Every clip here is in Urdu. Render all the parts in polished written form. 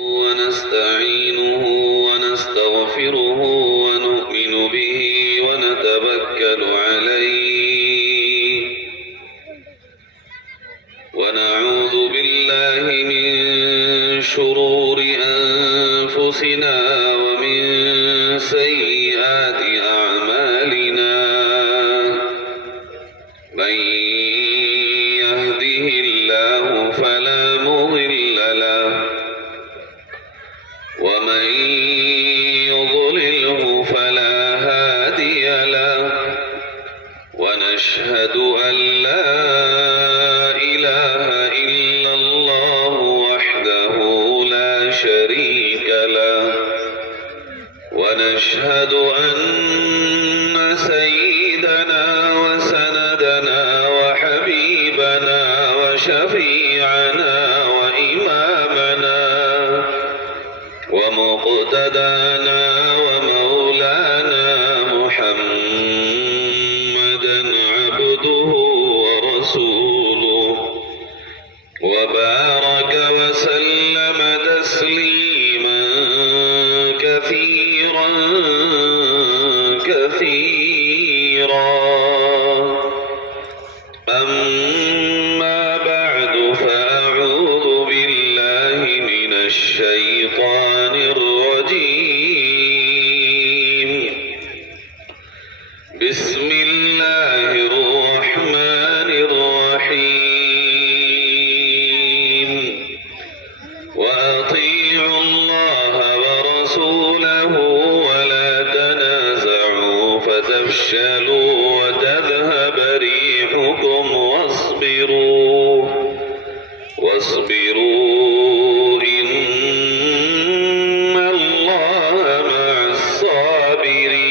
ونستعينه ونستغفره ونؤمن به ونتوكل عليه ونعوذ بالله من شرور أنفسنا ومن سيئات أعمالنا من يهده الله فلا مضل له ومن يضلله فلا هادي له ونشهد أن لا إله إلا الله وحده لا شريك له ونشهد أن سيدنا وسندنا وحبيبنا وشفيعنا وإمامنا ومقتدانا ومولانا محمدا عبده ورسوله وبارك وسلم تسليما كثيرا كثيرا أما بعد فأعوذ بالله من الشيطان الرجيم بسم الله الرحمن الرحيم وأطيعوا الله ورسوله ولا تنازعوا فتفشلوا وتذهب ريحكم واصبروا إن الله مع الصابرين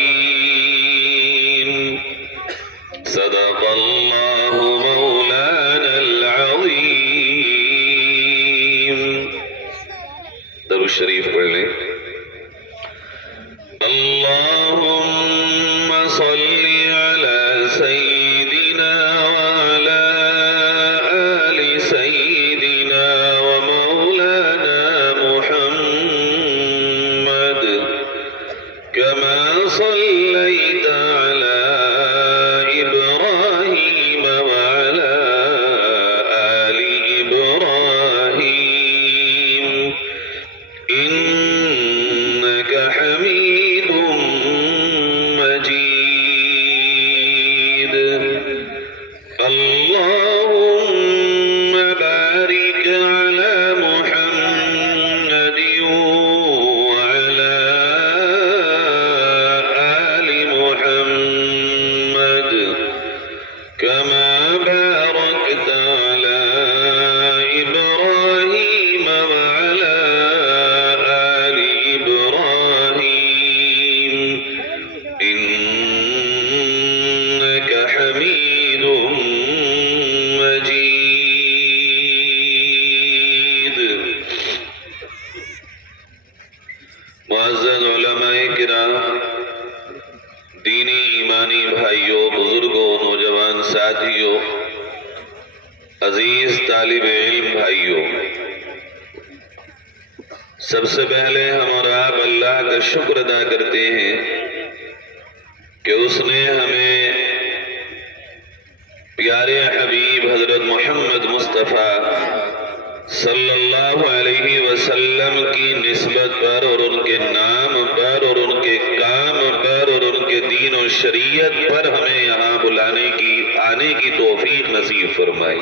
صدق الله مولانا العظيم. درود شریف پڑھ لیں. اللهم صل على سيدنا وعلى آل سيدنا ومولانا محمد كما صليت على إبراهيم وعلى آل إبراهيم إنك حميد مجيد. اللهم بارك على محمد وعلى آل محمد كما باركت على إبراهيم وعلى آل إبراهيم إنك حميد مجيد. معزز علماء کرام، دینی ایمانی بھائیوں، بزرگوں، نوجوان ساتھیوں، عزیز طالب علم بھائیوں، سب سے پہلے ہم اور آپ اللہ کا شکر ادا کرتے ہیں کہ اس نے ہمیں پیارے حبیب حضرت محمد مصطفیٰ صلی اللہ علیہ وسلم کی نسبت پر اور ان کے نام پر اور ان کے کام پر اور ان کے دین و شریعت پر ہمیں یہاں آنے کی توفیق نصیب فرمائی.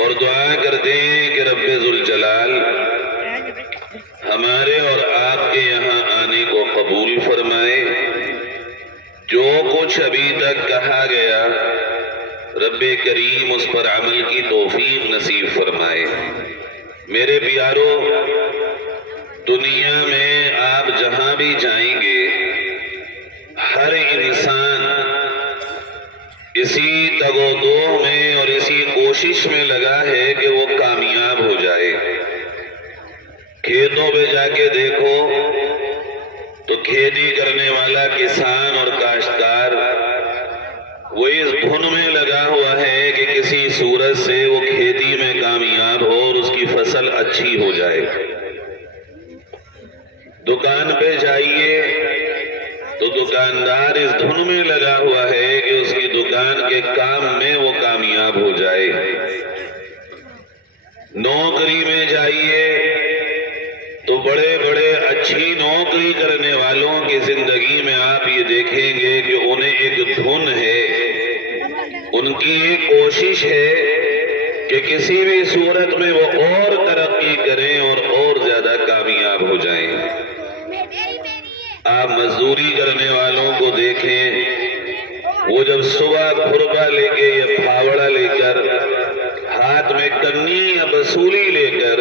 اور دعا کرتے ہیں کہ رب ذوالجلال ہمارے اور آپ کے یہاں آنے کو قبول فرمائے. جو کچھ ابھی تک کہا گیا رب کریم اس پر عمل کی توفیق نصیب فرمائے. میرے پیارو، دنیا میں آپ جہاں بھی جائیں گے ہر انسان اسی تگ و دو میں اور اسی کوشش میں لگا ہے کہ وہ کامیاب ہو جائے. کھیتوں پہ جا کے دیکھو تو کھیتی کرنے والا کسان اور کاشتکار وہ اس دھن میں لگا ہوا ہے کہ کسی صورت سے وہ کھیتی میں کامیاب ہو اور اس کی فصل فصل اچھی ہو جائے۔ دکان پہ جائیے تو دکاندار اس دھن میں لگا ہوا ہے کہ اس کی دکان کے کام میں وہ کامیاب ہو جائے۔ نوکری میں جائیے تو بڑے بڑے اچھی نوکری کرنے والوں کی زندگی میں آپ یہ دیکھیں گے کہ انہیں ایک دھن ہے، ان کی ایک کوشش ہے کہ کسی بھی صورت میں وہ اور ترقی کریں اور زیادہ کامیاب ہو جائیں۔ آپ مزدوری کرنے والوں کو دیکھیں، وہ جب صبح کھرپا لے کے یا پھاوڑا لے کر، ہاتھ میں کنی یا بسولی لے کر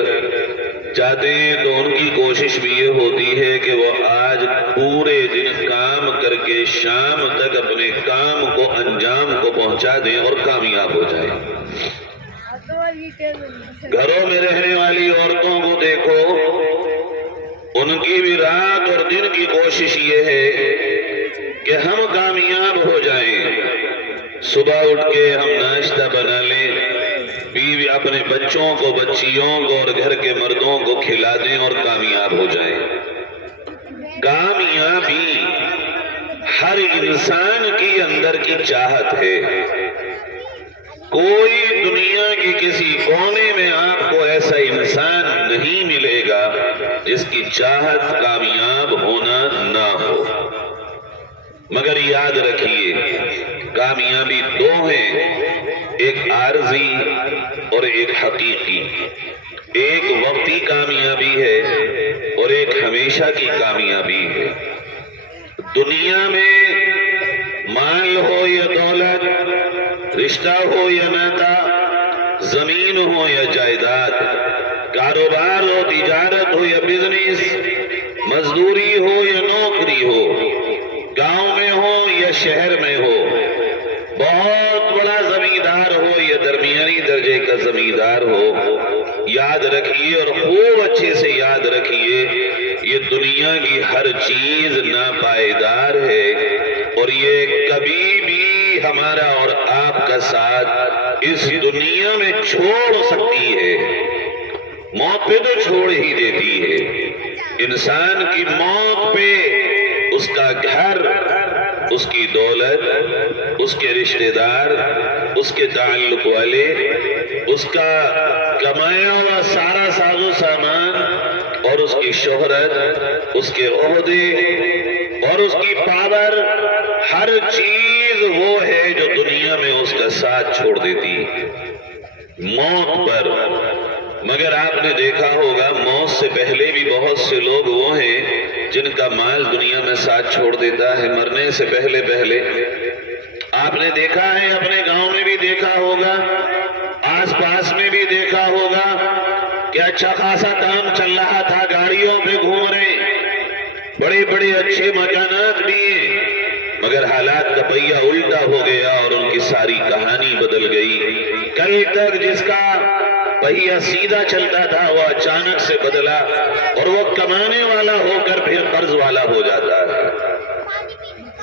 جاتے ہیں تو ان کی کوشش بھی یہ ہوتی ہے کہ وہ آج پورے دن کام کر کے شام تک اپنے کام کو انجام کو پہنچا دیں اور کامیاب ہو جائیں۔ گھروں میں رہنے والی عورتوں کو دیکھو، ان کی بھی رات اور دن کی کوشش یہ ہے کہ ہم کامیاب ہو جائیں۔ صبح اٹھ کے ہم ناشتہ بنا لیں، بیوی اپنے بچوں کو، بچیوں کو اور گھر کے مردوں کو کھلا دیں اور کامیاب ہو جائیں۔ کامیابی ہر انسان کی اندر کی چاہت ہے۔ کوئی دنیا کے کسی کونے میں آپ کو ایسا انسان نہیں ملے گا جس کی چاہت کامیاب ہونا نہ ہو، مگر یاد رکھیے کامیابی دو ہیں، ایک عارضی اور ایک حقیقی۔ ایک وقتی کامیابی ہے اور ایک ہمیشہ کی کامیابی ہے۔ دنیا میں مال ہو یا دولت، رشتہ ہو یا ناتا، زمین ہو یا جائیداد، کاروبار ہو، تجارت ہو یا بزنس، مزدوری ہو یا نوکری ہو، گاؤں میں ہو یا شہر میں ہو، بہت بڑا زمیندار ہو یا درمیانی درجے کا زمیندار ہو، یاد رکھیے اور خوب اچھے سے یاد رکھیے، یہ دنیا کی ہر چیز ناپائیدار ہے اور یہ کبھی بھی ہمارا اور آپ کا ساتھ اس دنیا میں چھوڑ سکتی ہے۔ موت پہ تو چھوڑ ہی دیتی ہے۔ انسان کی موت پہ اس کا گھر، اس کی دولت، اس کے رشتہ دار، اس کے تعلق والے، اس کا کمایا ہوا سارا ساز و سامان اور اس کی شہرت، اس کے عہدے اور اس کی پاور، ہر چیز وہ ہے جو دنیا میں اس کا ساتھ چھوڑ دیتی ہے موت پر۔ مگر آپ نے دیکھا ہوگا موت سے پہلے بھی بہت سے لوگ وہ ہیں جن کا مال دنیا میں ساتھ چھوڑ دیتا ہے مرنے سے پہلے پہلے۔ آپ نے دیکھا ہے، اپنے گاؤں میں بھی دیکھا ہوگا، آس پاس میں بھی دیکھا ہوگا کہ اچھا خاصا کام چل رہا تھا، گاڑیوں پہ گھوم رہے، بڑے بڑے اچھے مکانات بھی ہیں، مگر حالات کا پہیہ الٹا ہو گیا اور ان کی ساری کہانی بدل گئی۔ کل تک جس کا پہیہ سیدھا چلتا تھا وہ اچانک سے بدلا اور وہ کمانے والا ہو کر پھر قرض والا ہو جاتا ہے۔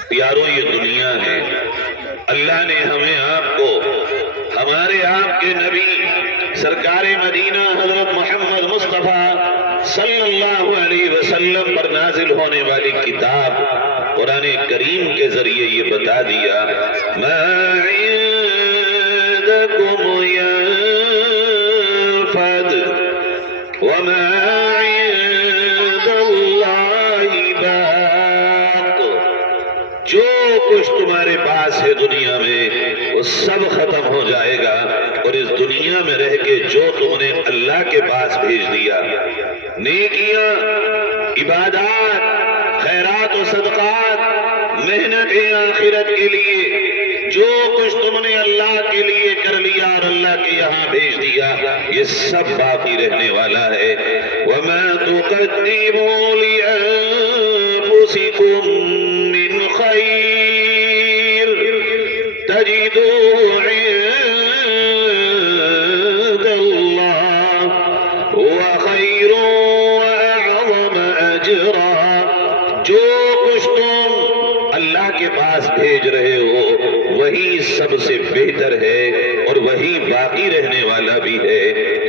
پیاروں، یہ دنیا ہے۔ اللہ نے ہمیں آپ کو ہمارے آپ کے نبی سرکار مدینہ حضرت محمد مصطفیٰ صلی اللہ علیہ وسلم پر نازل ہونے والی کتاب قرآن کریم کے ذریعے یہ بتا دیا، ما عندکم ينفد وما عند اللہ باق۔ جو کچھ تمہارے پاس ہے دنیا میں وہ سب ختم ہو جائے گا، اور اس دنیا میں رہ کے جو تم نے اللہ کے پاس بھیج دیا، نیکیاں، عبادات، خیرات و صدقات، محنت آخرت کے لیے جو کچھ تم نے اللہ کے لیے کر لیا اور اللہ کے یہاں بھیج دیا، یہ سب باقی رہنے والا ہے۔ وَمَا تُقَدِّمُوا لِأَنفُسِكُم مِّنْ خَيْرٍ تَجِدُوهُ عِندَ اللَّهِ هُوَ خَيْرٌ وَأَعْظَمَ أَجْرًا۔ جو کچھ تم اللہ کے پاس بھیج رہے ہو وہی سب سے بہتر ہے اور وہی باقی رہنے والا بھی ہے،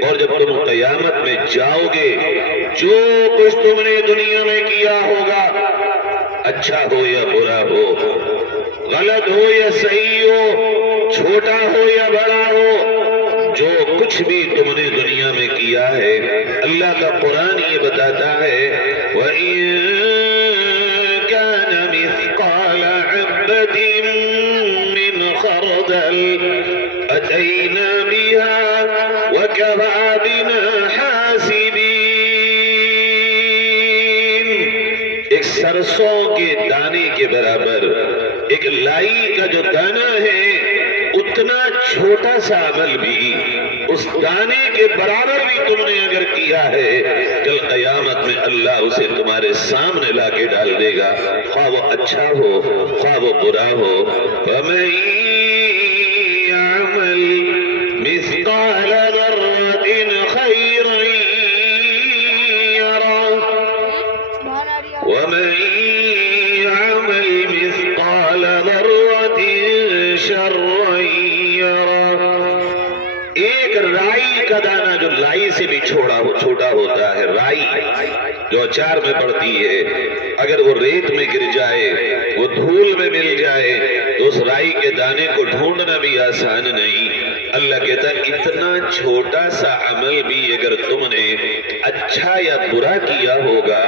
اور جب تم قیامت میں جاؤ گے جو کچھ تم نے دنیا میں کیا ہوگا، اچھا ہو یا برا ہو، غلط ہو یا صحیح ہو، چھوٹا ہو یا بڑا ہو، جو کچھ بھی تم نے دنیا میں کیا ہے، اللہ کا قرآن یہ بتاتا ہے وَإِن كَانَ مِثْقَالَ حَبَّةٍ مِّنْ خَرْدَلٍ أَتَيْنَا بِهَا وَكَفَىٰ بِنَا حَاسِبِينَ۔ ایک سرسوں کے دانے کے برابر، ایک لائی کا جو دانہ ہے، اتنا چھوٹا سا عمل بھی اس دانے کے برابر بھی تم نے اگر کیا ہے، کل قیامت میں اللہ اسے تمہارے سامنے لا کے ڈال دے گا، خواہ وہ اچھا ہو خواہ وہ برا ہو۔ فَمَن يَعْمَلْ مِثْقَالَ ذَرَّةٍ خَيْرًا يَرَهُ وَمَن يَعْمَلْ مِثْقَالَ ذَرَّةٍ شَرًّا يَرَهُ۔ ایک رائی کا دانہ جو لائی سے بھی چھوٹا ہوتا ہے، رائی جو اچار میں پڑتی ہے، اگر وہ ریت میں گر جائے، وہ دھول میں مل جائے تو اس رائی کے دانے کو ڈھونڈنا بھی آسان نہیں۔ اللہ کہتا ہے اتنا چھوٹا سا عمل بھی اگر تم نے اچھا یا برا کیا ہوگا،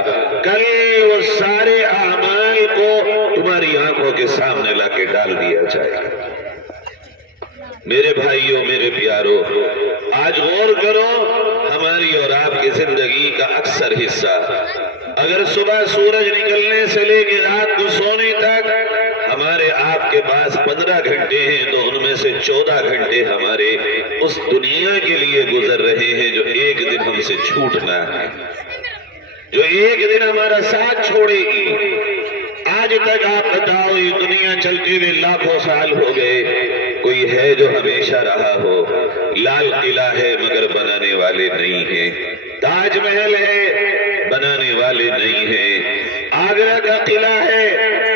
کل وہ سارے اعمال کو تمہاری آنکھوں کے سامنے لا کے ڈال دیا جائے گا۔ میرے بھائیوں، میرے پیاروں، آج غور کرو، ہماری اور آپ کی زندگی کا اکثر حصہ، اگر صبح سورج نکلنے سے لے کے رات کو سونے تک ہمارے آپ کے پاس 15 گھنٹے ہیں، تو ان میں سے 14 گھنٹے ہمارے اس دنیا کے لیے گزر رہے ہیں جو ایک دن ہم سے چھوٹنا ہے، جو ایک دن ہمارا ساتھ چھوڑے گی۔ آج تک آپ بتاؤ، یہ دنیا چلتے ہوئے لاکھوں سال ہو گئے، کوئی ہے جو ہمیشہ رہا ہو؟ لال قلعہ ہے مگر بنانے والے نہیں ہیں، تاج محل ہے بنانے والے نہیں ہیں، آگرہ کا قلعہ ہے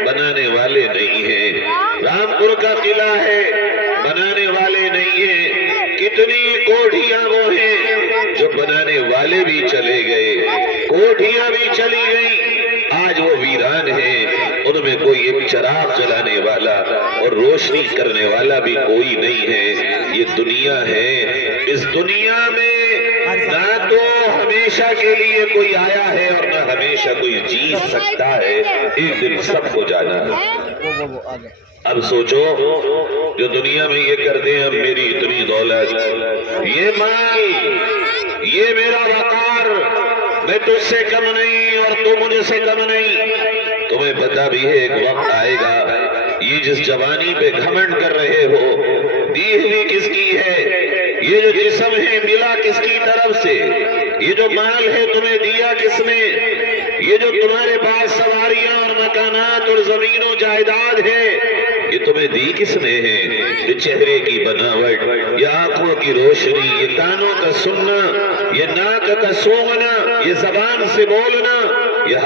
بنانے والے نہیں ہیں، رامپور کا قلعہ ہے بنانے والے نہیں ہیں، کتنی کوٹھیاں وہ ہیں جو بنانے والے بھی چلے گئے، کوٹھیاں بھی چلی گئیں، آج وہ ویران ہیں، ان میں کوئی ایک چراغ جلانے والا اور روشنی کرنے والا بھی کوئی نہیں ہے۔ یہ دنیا ہے، اس دنیا میں نہ تو ہمیشہ کے لیے کوئی آیا ہے اور نہ ہمیشہ کوئی جیت سکتا ہے، ایک دن سب کو جانا ہے۔ اب سوچو، جو دنیا میں یہ کرتے ہیں، میری اتنی دولت، یہ مال، یہ میرا وقار، میں تجھ سے کم نہیں اور تو مجھے سے کم نہیں۔ تمہیں پتہ بھی ہے ایک وقت آئے گا، یہ جس جوانی پہ گھمنڈ کر رہے ہو، دی ہوئی کس کی ہے؟ یہ جو جسم ہے ملا کس کی طرف سے؟ یہ جو مال ہے تمہیں دیا کس نے؟ یہ جو تمہارے پاس سواریاں اور مکانات اور زمین و جائیداد ہے، یہ تمہیں دی کس نے ہے؟ یہ چہرے کی بناوٹ، یہ آنکھوں کی روشنی، یہ کانوں کا سننا، یہ ناک کا سونگنا، یہ زبان سے بولنا،